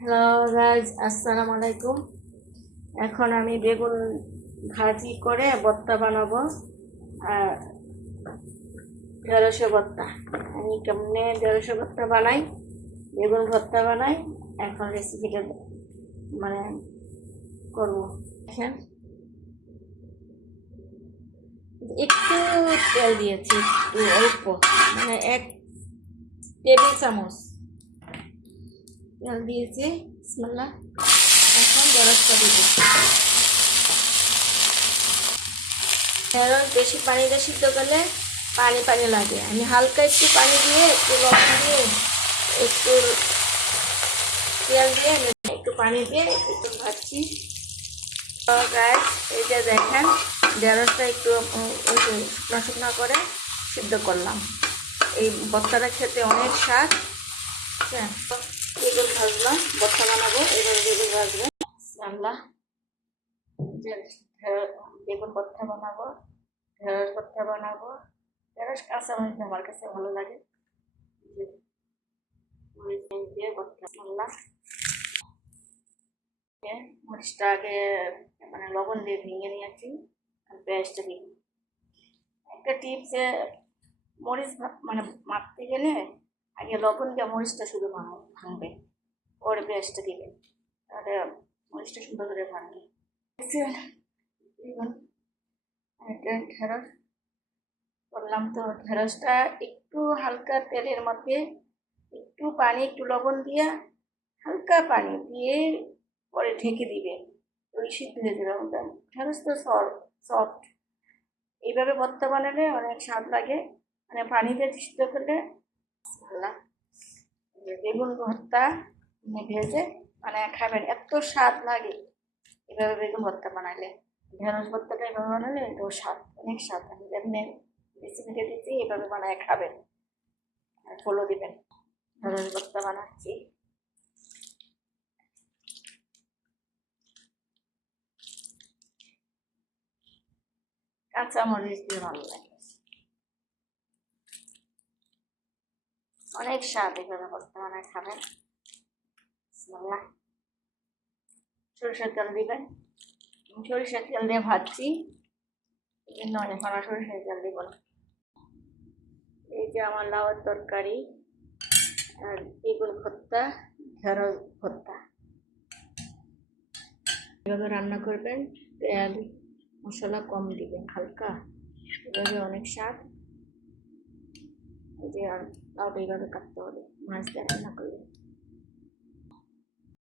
Hello guys আসসালামু আলাইকুম এখন আমি বেগুন ভাজি করে ভর্তা বানাবো। আর ঢেঁড়সে ভর্তা। আমি কেমনে ঢেঁড়সে ভর্তা বানাই, বেগুন ভর্তা বানাই, এখন রেসিপিটা মানে করব। দেখেন। একটু তেল দিয়েছি, একটু অল্প মানে এক টেবিল চামচ। তেল দিয়েছি বিসমিল্লা এখন ঢেঁড়সটা দিব ঢেঁড়স বেশি পানি দিয়ে সিদ্ধ করলে পানি পানি লাগে। আমি হালকা একটু পানি দিয়ে, একটু লবণ দিয়ে, একটু তেল দিয়ে একটু পানি দিয়ে একটু ভাজছি। গাছ এই যে দেখেন, ঢেঁড়সটা একটু শুকনো শুকনো করে সিদ্ধ করলাম। এই ভর্তাটা খেতে অনেক স্বাদ। হ্যাঁ বেগুন ভাজলাম, ভর্তা বানাবো, এবার বেগুন ভাজবে। যে বেগুন ভর্তা বানাবো ঢেঁড়স ভর্তা বানাবো। ঢেঁড়স কাঁচা মরিচ আমার কাছে ভালো লাগে। যে মরিচ দিয়ে মরিচটা আগে মানে লবণ দিয়ে ভেঙে নিয়েছি আর পেঁয়াজটা দিই একটা টিপসে মরিচ মানে মাখতে গেলে আগে লবণ দিয়ে মরিচটা শুধু ভাঙ- ভাঙবে। পরে পেঁয়াজটা দিবে তাহলে মরিচটা সুন্দর করে ভাঙবে? এটা ঢেঁড়স। করলাম তো, ঢেঁড়সটা একটু হালকা তেলের মধ্যে একটু পানি, একটু লবণ দিয়ে হালকা পানি দিয়ে পরে ঢেকে দিবে। ওই সিদ্ধ হয়ে যাবে। ঢেঁড়স তো সফট এইভাবে ভর্তা বানালে অনেক স্বাদ লাগে। মানে পানি দিয়ে সিদ্ধ করলে ভালো বেগুন ভর্তা ভেজে মানে খাবেন এত স্বাদ লাগে। এভাবে বেগুন ভর্তা বানালে। ঢেঁড়স ভর্তাটা এভাবে বানালে এটাও স্বাদ, অনেক স্বাদ। আমি যেমনি রেসিপিটা দিচ্ছি এভাবে বানায় খাবেন। আর ফলো দিবেন। ঢেঁড়স ভর্তা বানাচ্ছি। কাঁচা মরিচ দিয়ে ভালো লাগে। অনেক স্বাদ এভাবে ভর্তা বানায় খাবেন। বিসমিল্লাহ। সরিষার তেল দিবেন সরিষার তেল দিয়ে ভাজছি এই জন্য সরিষার তেল দিব না এই যে আমার লাউয়ের তরকারি আর বেগুন ভর্তা ঢেঁড়স ভর্তা এভাবে রান্না করবেন তেল মশলা কম দিবেন হালকা এভাবে অনেক স্বাদ এই যে আর এইভাবে কাটতে হবে মাছ দিয়ে রান্না করলে